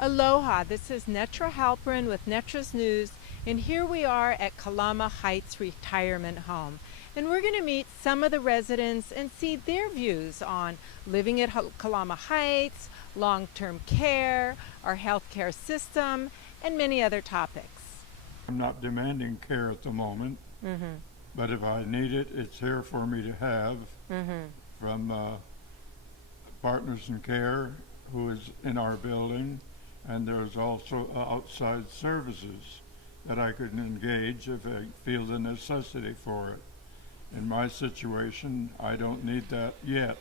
Aloha, this is Netra Halperin with Netra's News, and here we are at Kalama Heights Retirement Home. And we're going to meet some of the residents and see their views on living at Kalama Heights, long-term care, our healthcare system, and many other topics. I'm not demanding care at the moment, but if I need it, it's here for me to have from Partners in Care, who is in our building, and there's also outside services that I could engage if I feel the necessity for it. In my situation, I don't need that yet.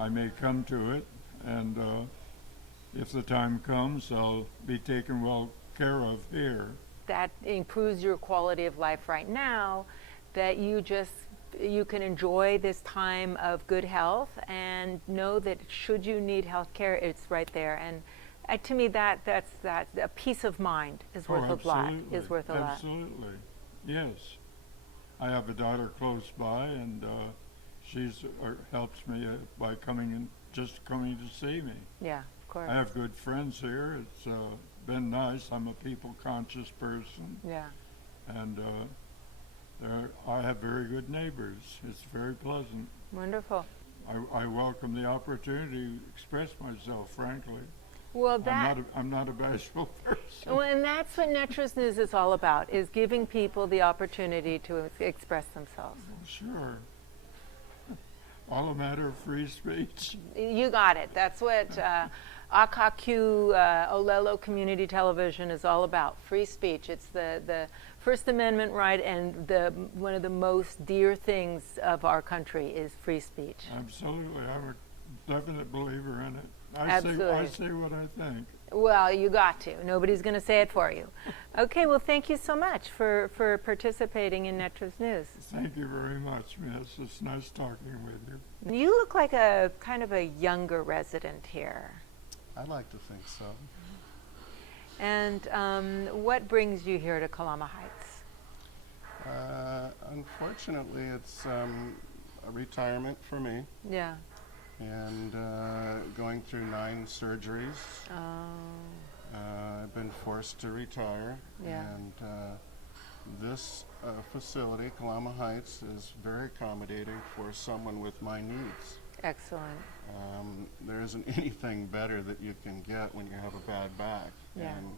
I may come to it, and if the time comes, I'll be taken well care of here. That improves your quality of life right now, that you can enjoy this time of good health and know that should you need health care, it's right there. And to me, that's a peace of mind is worth a lot. Is worth a lot. Absolutely, yes. I have a daughter close by, and she's helps me by coming to see me. Yeah, of course. I have good friends here. It's been nice. I'm a people-conscious person. Yeah. And I have very good neighbors. It's very pleasant. Wonderful. I welcome the opportunity to express myself, frankly. Well, I'm not a bashful person. Well, and that's what Netra's News is all about, is giving people the opportunity to express themselves. Sure. All a matter of free speech. You got it. That's what Akaku Olelo Community Television is all about, free speech. It's the First Amendment right, and one of the most dear things of our country is free speech. Absolutely. I'm a definite believer in it. I say what I think. Well, you got to. Nobody's going to say it for you. Okay, well, thank you so much for participating in Netra's News. Thank you very much, miss. It's nice talking with you. You look like a kind of a younger resident here. I'd like to think so. And what brings you here to Kalama Heights? Unfortunately, it's a retirement for me. Yeah. And going through 9 surgeries. I've been forced to retire. Yeah. And this facility, Kalama Heights, is very accommodating for someone with my needs. Excellent. There isn't anything better that you can get when you have a bad back. Yeah. And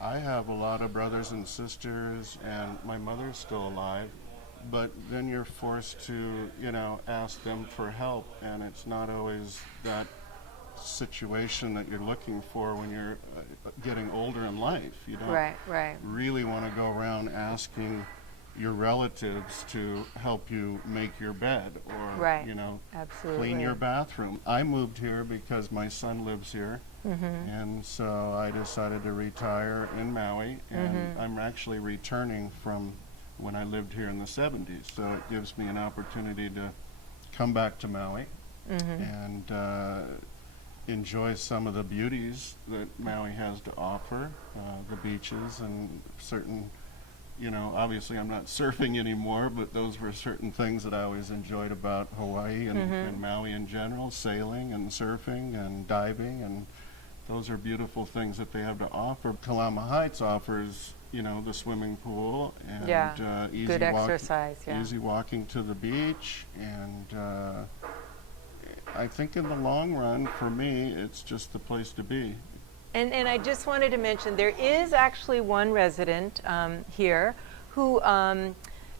I have a lot of brothers and sisters, and my mother's still alive. But then you're forced to, ask them for help, and it's not always that situation that you're looking for when you're getting older in life. You don't really want to go around asking your relatives to help you make your bed or, clean your bathroom. I moved here because my son lives here, and so I decided to retire in Maui, and I'm actually returning from when I lived here in the 70s. So it gives me an opportunity to come back to Maui and enjoy some of the beauties that Maui has to offer, the beaches and certain, obviously I'm not surfing anymore, but those were certain things that I always enjoyed about Hawaii and Maui in general, sailing and surfing and diving, and those are beautiful things that they have to offer. Kalama Heights offers the swimming pool and good exercise, easy walking to the beach, and I think in the long run, for me, it's just the place to be. And I just wanted to mention, there is actually one resident here who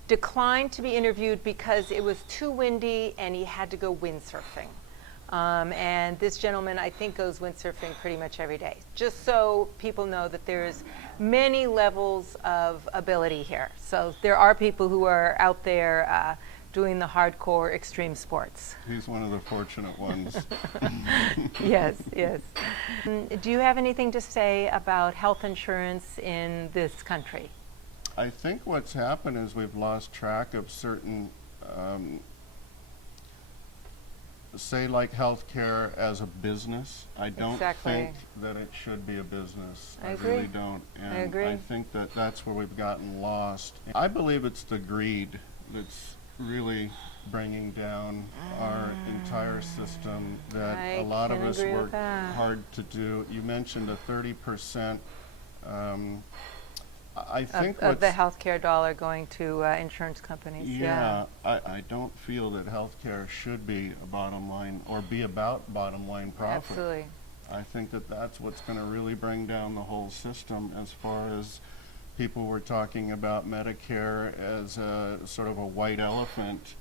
declined to be interviewed because it was too windy and he had to go windsurfing. And this gentleman, I think, goes windsurfing pretty much every day, just so people know that there's many levels of ability here. So there are people who are out there doing the hardcore extreme sports. He's one of the fortunate ones. Yes. Do you have anything to say about health insurance in this country? I think what's happened is we've lost track of certain say like healthcare as a business. I don't think that it should be a business. I really don't. And I agree. I think that that's where we've gotten lost. I believe it's the greed that's really bringing down our entire system that I a lot of can us agree with work that. hard to do. You mentioned a 30%. I think Of the what's healthcare dollar going to insurance companies. yeah, I don't feel that healthcare should be a bottom line or be about bottom line profit. Absolutely. I think that that's what's going to really bring down the whole system. As far as people were talking about Medicare as a sort of a white elephant,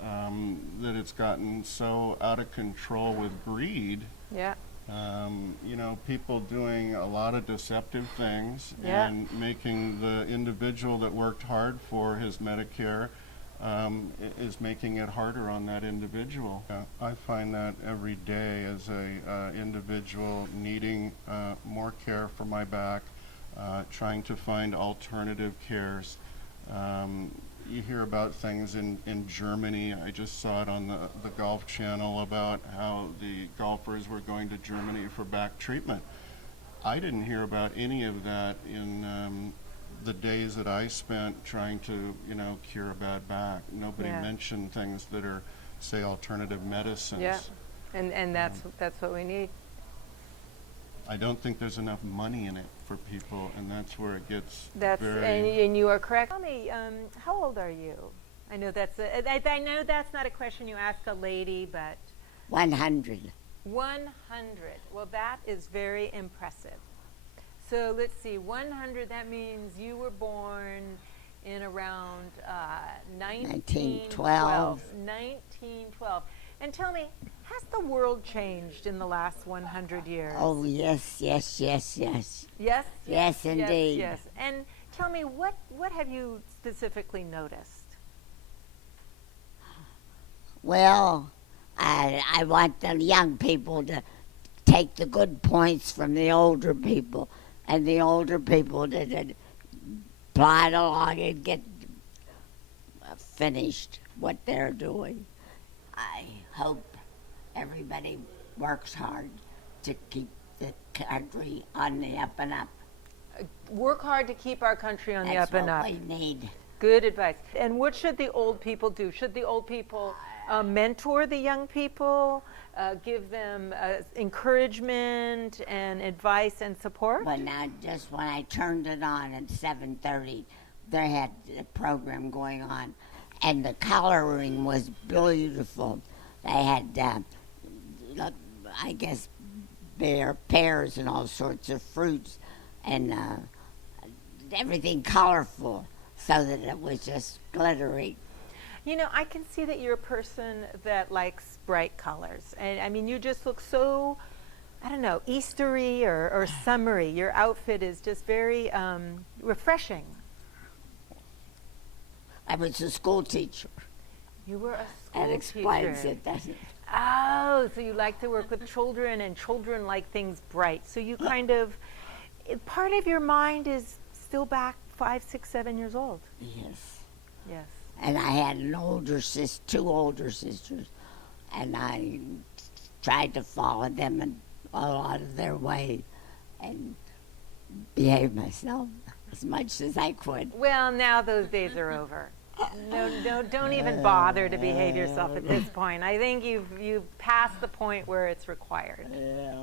that it's gotten so out of control with greed. Yeah. You know, people doing a lot of deceptive things Yeah. and making the individual that worked hard for his Medicare is making it harder on that individual. I find that every day as a individual needing more care for my back, trying to find alternative cares. You hear about things in Germany. I just saw it on the Golf Channel about how the golfers were going to Germany for back treatment. I didn't hear about any of that in the days that I spent trying to, you know, cure a bad back. Nobody Yeah. mentioned things that are, say, alternative medicines. Yeah. And that's what we need. I don't think there's enough money in it for people, and that's where it gets That's very... and you are correct. Tell me, how old are you? I know I know that's not a question you ask a lady, but 100. 100. Well, that is very impressive. So let's see, 100. That means you were born in around 1912. 1912. And tell me, has the world changed in the last 100 years? Oh, yes, yes, yes, yes. Yes? Yes, indeed. Yes. And tell me, what have you specifically noticed? Well, I want the young people to take the good points from the older people, and the older people to plod along and get finished what they're doing. I hope everybody works hard to keep the country on the up and up. Work hard to keep our country on the up and up. That's what we need. Good advice. And what should the old people do? Should the old people mentor the young people, give them encouragement and advice and support? But now, just when I turned it on at 7:30, they had a program going on, and the coloring was beautiful. They had, I guess, pears and all sorts of fruits, and everything colorful, so that it was just glittery. You know, I can see that you're a person that likes bright colors. And I mean, you just look so, I don't know, Eastery or summery. Your outfit is just very refreshing. I was a school teacher. You were a school That explains teacher. it, doesn't it? Oh, so you like to work with children, and children like things bright. So you kind of, part of your mind is still back 5, 6, 7 years old. Yes. Yes. And I had an older two older sisters, and I tried to follow them in a lot of their way and behave myself as much as I could. Well, now those days are over. No, don't even bother to behave yourself at this point. I think you've passed the point where it's required. Yeah.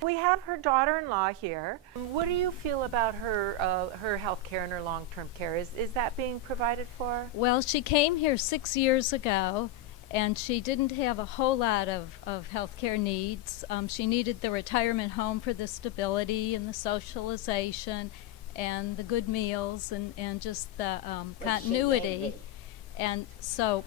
We have her daughter-in-law here. What do you feel about her health care and her long-term care? Is that being provided for? Well, she came here 6 years ago, and she didn't have a whole lot of health care needs. She needed the retirement home for the stability and the socialization and the good meals and just the continuity. And so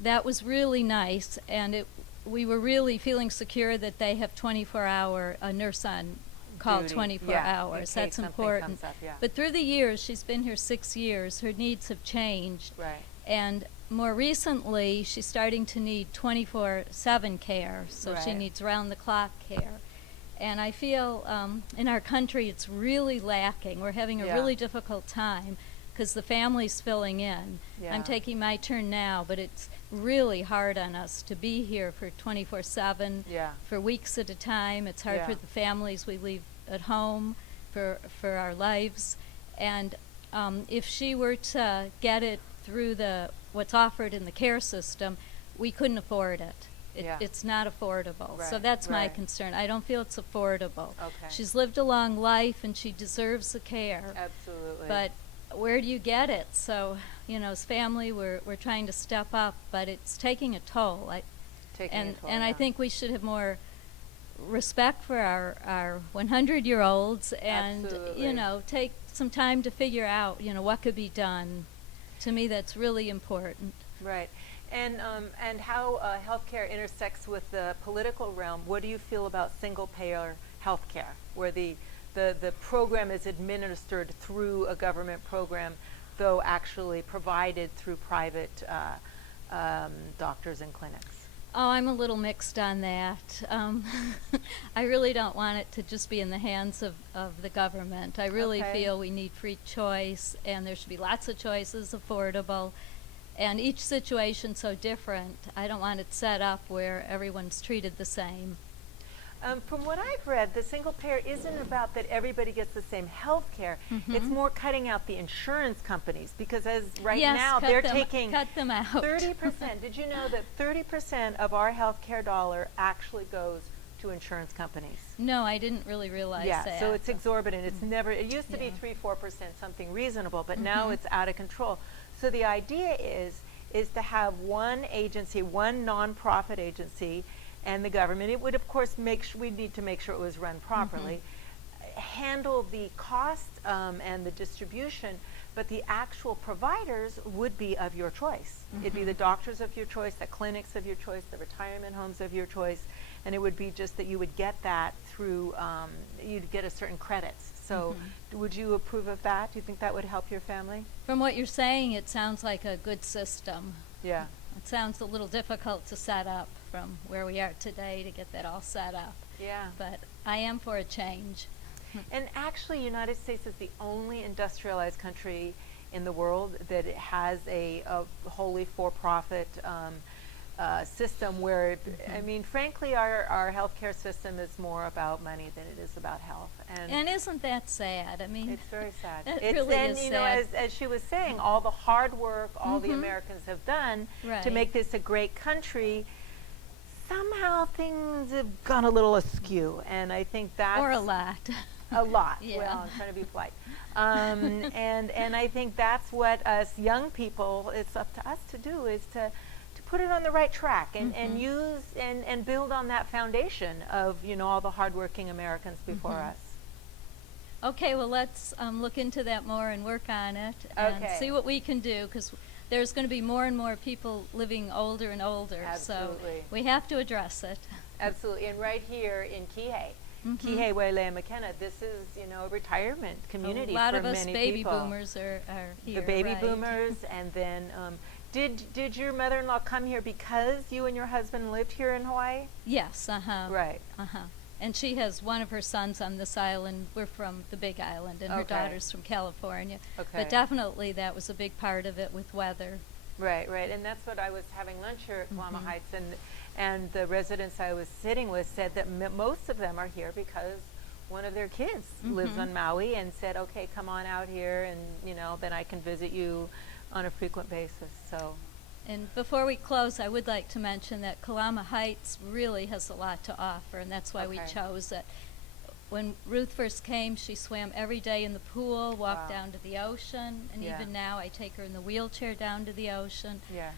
that was really nice, and we were really feeling secure that they have 24-hour nurse on call Duty. 24 Yeah, in hours. case That's something important. comes up, yeah. But through the years, she's been here 6 years, her needs have changed. Right. And more recently, she's starting to need 24/7 care, so she Right. needs round-the-clock care. And I feel in our country it's really lacking. We're having a Yeah. really difficult time because the family's filling in. Yeah. I'm taking my turn now, but it's really hard on us to be here for 24/7 Yeah. for weeks at a time. It's hard Yeah. for the families we leave at home for our lives. And if she were to get it through what's offered in the care system, we couldn't afford it. Yeah. It's not affordable. So Right, that's my right. concern. I don't feel it's affordable. Okay. She's lived a long life and she deserves the care. Absolutely. But where do you get it? So, as family, we're trying to step up, but it's taking a toll. Taking a toll, and I yeah. think we should have more respect for our 100-year-olds and, Absolutely. take some time to figure out, what could be done. To me, that's really important. Right. And how healthcare intersects with the political realm. What do you feel about single-payer healthcare, where the program is administered through a government program, though actually provided through private doctors and clinics? Oh, I'm a little mixed on that. I really don't want it to just be in the hands of the government. I really Okay. feel we need free choice, and there should be lots of choices, affordable, and each situation so different. I don't want it set up where everyone's treated the same. From what I've read, the single payer isn't about that everybody gets the same health care. It's more cutting out the insurance companies, because as Yes, now cut they're them- taking cut them out. 30%. Did you know that 30% of our health care dollar actually goes to insurance companies? No, I didn't really realize Yeah, that. so it's exorbitant. It's never, it used to be Yeah. 3-4%, something reasonable, but now it's out of control. So the idea is to have one agency, one nonprofit agency, and the government. It would, of course, we need to make sure it was run properly, handle the cost and the distribution, but the actual providers would be of your choice. It'd be the doctors of your choice, the clinics of your choice, the retirement homes of your choice, and it would be just that you would get that through, you'd get a certain credits. So would you approve of that? Do you think that would help your family? From what you're saying, it sounds like a good system. Yeah. It sounds a little difficult to set up from where we are today to get that all set up. Yeah. But I am for a change. And actually, United States is the only industrialized country in the world that it has a wholly for-profit system where, I mean, frankly, our healthcare system is more about money than it is about health. And isn't that sad? I mean, It's very sad. It really and is you know, sad. as she was saying, all the hard work all the Americans have done to Right. make this a great country, somehow things have gone a little askew, and I think that's or a lot. a lot. Yeah. Well, I'm trying to be polite. And I think that's what us young people, it's up to us to do, is to put it on the right track and use and build on that foundation of, all the hardworking Americans before us. Okay, well, let's look into that more and work on it and Okay. see what we can do, because there's going to be more and more people living older and older. Absolutely. So we have to address it. Absolutely. And right here in Kihei, Kihei, Wailea, McKenna, this is, a retirement community A lot for of us many baby people. boomers are here. The baby right? boomers, and then did your mother-in-law come here because you and your husband lived here in Hawaii? Yes, Right. And she has one of her sons on this island. We're from the Big Island, and her Okay. daughter's from California. Okay. But definitely that was a big part of it with weather. Right, right, and that's what I was having lunch here at Kalama Heights, and the residents I was sitting with said that most of them are here because one of their kids lives on Maui and said, okay, come on out here, and then I can visit you on a frequent basis. So, And before we close, I would like to mention that Kalama Heights really has a lot to offer, and that's why we Okay. chose it. When Ruth first came, she swam every day in the pool, walked Wow. down to the ocean, and Yeah. even now I take her in the wheelchair down to the ocean. yeah,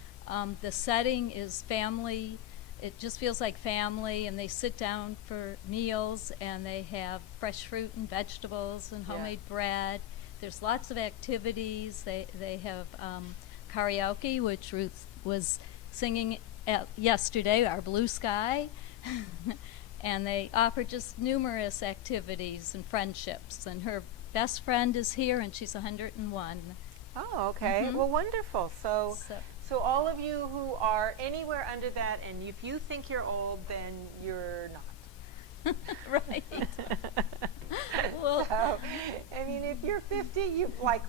The setting is family. It just feels like family, and they sit down for meals, and they have fresh fruit and vegetables and Yeah. homemade bread. There's lots of activities. They have karaoke, which Ruth was singing at yesterday, our Blue Sky. And they offer just numerous activities and friendships. And her best friend is here, and she's 101. Oh, okay. Well, wonderful. So, So- all of you who are anywhere under that, and if you think you're old, then you're not. Right. Well, So, I mean, if you're 50, you like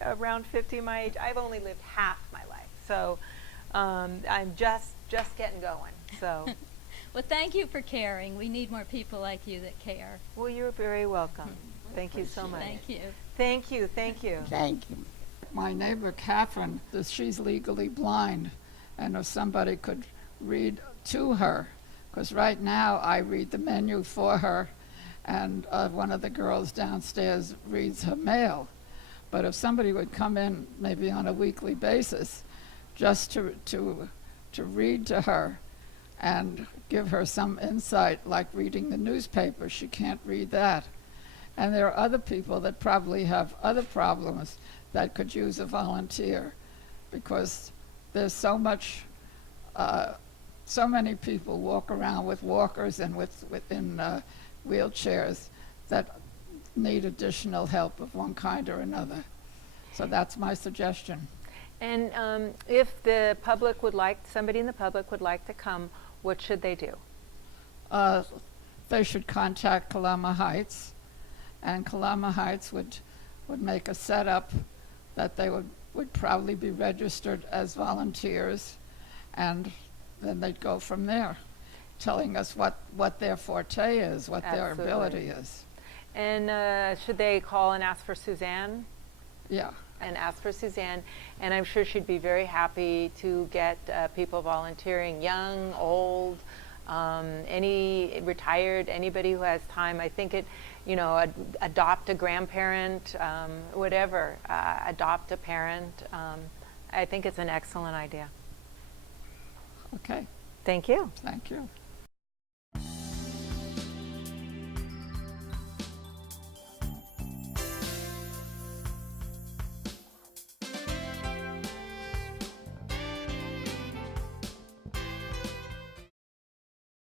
around 50 my age. I've only lived half my life, so I'm just getting going. So, well, thank you for caring. We need more people like you that care. well, you're very welcome. Thank you so much. Thank you. Thank you. Thank you. Thank you. my neighbor Catherine, she's legally blind, and if somebody could read to her, because right now I read the menu for her, and one of the girls downstairs reads her mail. But if somebody would come in maybe on a weekly basis just to read to her and give her some insight, like reading the newspaper, she can't read that. And there are other people that probably have other problems that could use a volunteer, because there's so many people walk around with walkers and within wheelchairs that need additional help of one kind or another. So that's my suggestion. And if the public would like, somebody in the public would like to come, what should they do? They should contact Kalama Heights, and Kalama Heights would make a setup that they would probably be registered as volunteers, and then they'd go from there, telling us what their forte is, what their Absolutely. ability is. And should they call and ask for Suzanne? Yeah. And ask for Suzanne, and I'm sure she'd be very happy to get people volunteering, young, old, any retired, anybody who has time. I think adopt a grandparent, whatever, adopt a parent. I think it's an excellent idea. Okay. Thank you. Thank you.